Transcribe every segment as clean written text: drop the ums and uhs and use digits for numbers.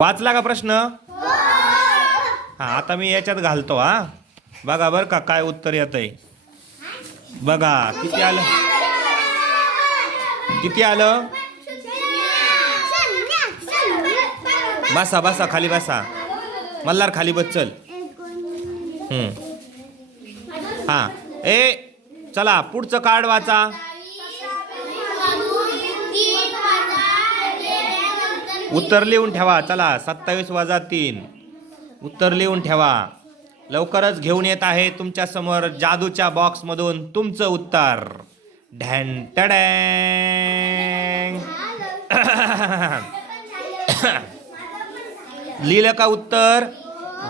वाचला का प्रश्न? हा, आता मी याच्यात घालतो. हा, बघा बर का काय उत्तर येतंय. बघा किती आलं, किती आलं. बसा बसा खाली बसा, मल्हार खाली बस चल. हा, चला पुढचं कार्ड वाचा. उत्तर लिहून ठेवा. चला 27 वजा 3 उत्तर लिहून ठेवा. लवकरच घेऊन येत आहे तुमच्या समोर जादूच्या बॉक्स मधून तुमचं उत्तर. ढॅन टडॅंग. लिहिलं का उत्तर?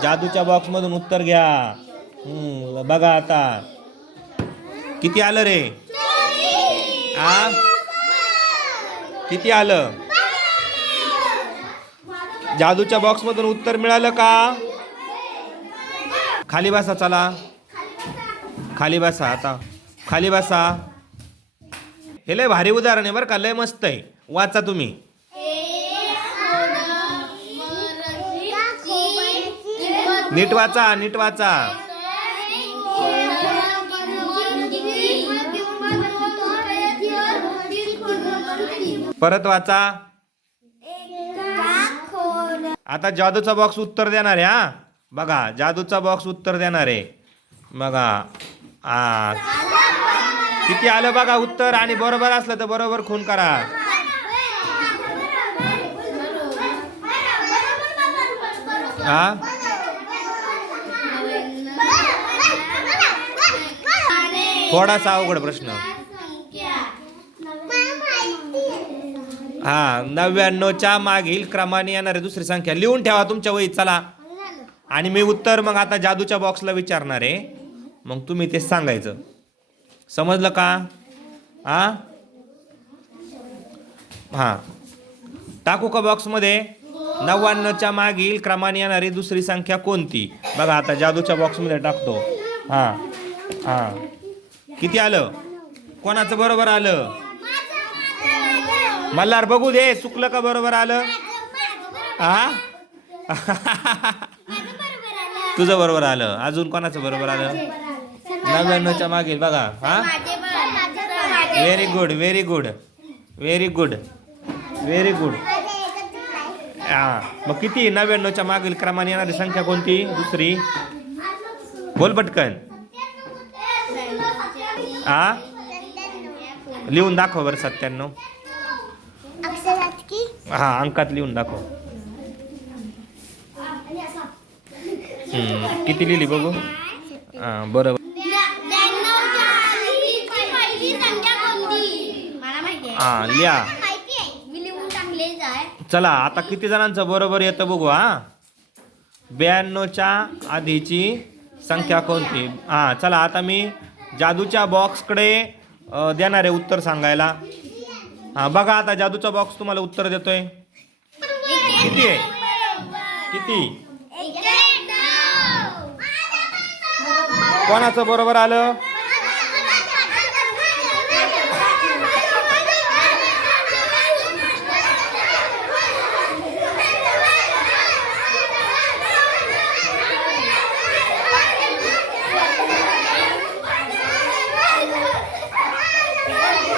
जादूच्या बॉक्स मधून उत्तर घ्या. बघा आता किती आलं रे? आ, किती आलं? जादूच्या बॉक्स मधून उत्तर मिळालं का? खाली बसा. चला खाली बसा. आता खाली बसा. हे लय भारी उदाहरण आहे बरं का, लय मस्त आहे. वाचा तुम्ही. नीट वाचा, नीट वाचा. परत वाचा. आता जादूचा बॉक्स उत्तर देणार आहे. हा, बघा जादूचा बॉक्स उत्तर देणार आहे. बघा किती आलं बघा उत्तर. आणि बरोबर असलं तर बरोबर खून करा. हा, थोडासा अवघड प्रश्न. हा, 99च्या मागील क्रमाने येणारी दुसरी संख्या लिहून ठेवा तुमच्या वहीत. चला, आणि मी उत्तर मग आता जादूच्या बॉक्सला विचारणार आहे, मग तुम्ही ते सांगायचं. समजलं का? हा, टाकू का बॉक्स मध्ये? 99च्या मागील क्रमाने येणारी दुसरी संख्या कोणती? बघा आता जादूच्या बॉक्स मध्ये टाकतो. हा हा, किती आलं? कोणाचं बरोबर आलं? मल्हार बघू दे, चुकलं का बरोबर आलं? हा, तुझं बरोबर आलं. अजून कोणाचं बरोबर आलं? 99च्या मागील. बघा. हा, very good, very good, very good, very good. हा, मग किती? 99च्या मागील क्रमाने येणारी संख्या कोणती? दुसरी. बोल पटकन. हा, लिहून दाखव बरं. 97. हा, अंकात लिहून दाखव. किती लिहिली बघू? हा, बरोबर. हा, लिहा. चला आता किती जणांचं बरोबर येतं बघू. हा, 92च्या आधीची संख्या कोणती? हा, चला आता मी जादूच्या बॉक्सकडे देणार आहे उत्तर सांगायला. हा, बघा आता जादूचा बॉक्स तुम्हाला उत्तर देतोय. किती आहे? किती? कोणाचं बरोबर आलं?